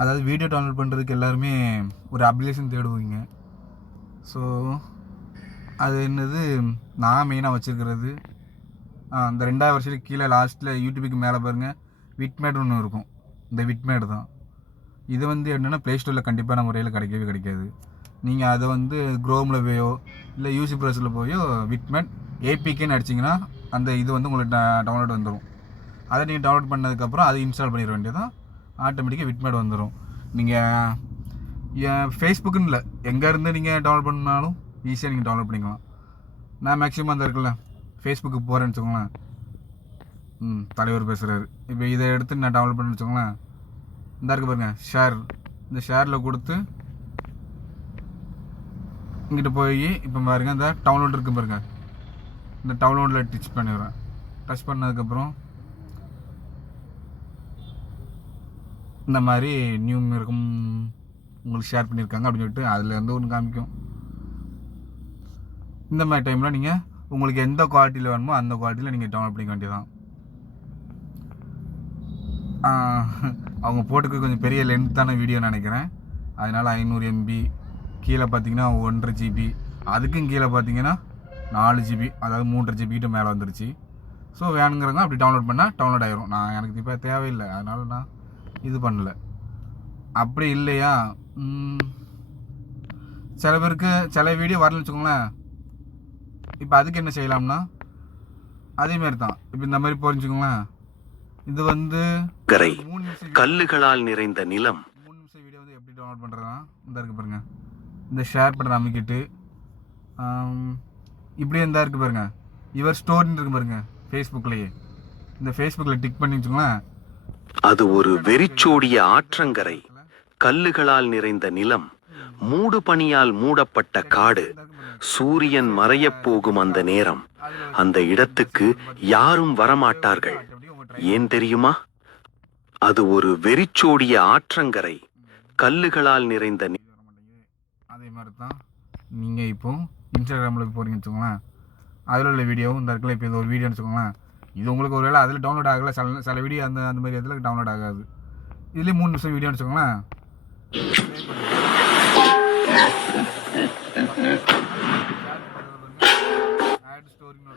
அதாவது video download பண்ணுறதுக்கு எல்லாருமே ஒரு அப்ளிகேஷன் தேடுவீங்க. ஸோ அது என்னது, நான் மெயினாக வச்சுருக்கிறது அந்த 2வது வருஷத்துக்கு கீழே லாஸ்ட்டில் யூடியூபுக்கு மேலே பாருங்கள் விட்மேட் ஒன்று இருக்கும். இந்த விட்மேட் தான் இது என்னென்னா ப்ளே ஸ்டோரில் கண்டிப்பான முறையில் கிடைக்கவே கிடைக்காது. நீங்கள் அதை குரோமில் போயோ இல்லை யூசி ப்ரௌசரில் போயோ விட்மேட் ஏபிகேன்னு அடிச்சிங்கன்னா அந்த இது உங்களுக்கு டவுன்லோட் வந்துடும். அதை நீங்கள் டவுன்லோட் பண்ணதுக்கப்புறம் அதை இன்ஸ்டால் பண்ணிட வேண்டியதான், ஆட்டோமேட்டிக்காக விட்மேட் வந்துடும். நீங்கள் ஃபேஸ்புக்குன்னு இல்லை, எங்கேருந்து நீங்கள் டவுன்லோட் பண்ணாலும் ஈஸியாக நீங்கள் டவுன்லோட் பண்ணிக்கலாம். நான் மேக்ஸிமம் அந்த இருக்குல்ல ஃபேஸ்புக்கு போகிறேன்னு வச்சுக்கோங்களேன், தலைவர் பேசுகிறாரு, இப்போ இதை எடுத்து நான் டவுன்லோட் பண்ணேன்னு வச்சுக்கோங்களேன், இந்த இருக்கு பாருங்கள் ஷேர், இந்த ஷேரில் கொடுத்து இங்கிட்ட போய் இப்போ பாருங்கள் இந்த டவுன்லோட் இருக்குது பாருங்கள், இந்த டவுன்லோடில் டச் பண்ணிடுறேன். டச் பண்ணதுக்கப்புறம் இந்த மாதிரி நியூ இருக்கும் உங்களுக்கு ஷேர் பண்ணியிருக்காங்க அப்படின்னு சொல்லிட்டு அதில் ஒன்று காமிக்கும். இந்த மாதிரி டைமில் நீங்கள் உங்களுக்கு எந்த குவாலிட்டியில் வேணுமோ அந்த குவாலிட்டியில் நீங்கள் டவுன்லோட் பண்ணிக்க வேண்டியதான். அவங்க போட்டுக்கு கொஞ்சம் பெரிய லென்த்தான வீடியோ நினைக்கிறேன், அதனால் 500 MB, கீழே பார்த்தீங்கன்னா 1.5 GB, அதுக்கும் கீழே பார்த்தீங்கன்னா 4 GB, அதாவது 3.5 GB கிட்ட மேலே வந்துருச்சு. ஸோ வேணுங்கிறவங்க அப்படி டவுன்லோட் பண்ணால் டவுன்லோட் ஆகிரும். நான் எனக்கு இப்போ தேவையில்லை, அதனால் நான் இது பண்ணல. அப்படி இல்லையா, சில பேருக்கு சில வீடியோ வரலன்னு வச்சுக்கோங்களேன், இப்போ அதுக்கு என்ன செய்யலாம்னா அதேமாரி தான். இப்போ இந்த மாதிரி புரிஞ்சுக்கோங்களேன், இது கல்லுகளால் நிறைந்த நிலம். 3 நிமிஷம் வீடியோ எப்படி டவுன்லோட் பண்ணுறதுனா இந்த இருக்கு பாருங்க, இந்த ஷேர் பட்டன் அமைக்கிட்டு இப்படியே இந்த இருக்கு பாருங்க, யுவர் ஸ்டோரின்னு இருக்கு பாருங்க ஃபேஸ்புக்லேயே, இந்த ஃபேஸ்புக்கில் டிக் பண்ணி வச்சுக்கோங்களேன், அது ஒரு வெறிச்சோடிய ஆற்றங்கரை, கல்லுகளால் நிறைந்த நிலம், மூடு பனியால் மூடப்பட்ட காடு, சூரியன் மறையப் போகும் அந்த நேரம், அந்த இடத்துக்கு யாரும் வரமாட்டார்கள். ஏன் தெரியுமா? அது ஒரு வெறிச்சோடிய ஆற்றங்கரை, கல்லுகளால் நிறைந்த. அதே மாதிரி தான் நீங்கள் இப்போ இன்ஸ்டாகிராமில் போகிறீங்கன்னு வச்சுக்கோங்களேன், அதில் உள்ள வீடியோ இந்த இடத்துல இப்போ இது ஒரு வீடியோன்னு வச்சுக்கோங்களேன், இது உங்களுக்கு ஒரு வேளை அதில் டவுன்லோட் ஆகலை, சில வீடியோ அந்த மாதிரி இதில் டவுன்லோட் ஆகாது. இதுலேயே 3 நிமிஷம் வீடியோன்னு வச்சுக்கோங்களேன், ஆட் ஸ்டோரின்னு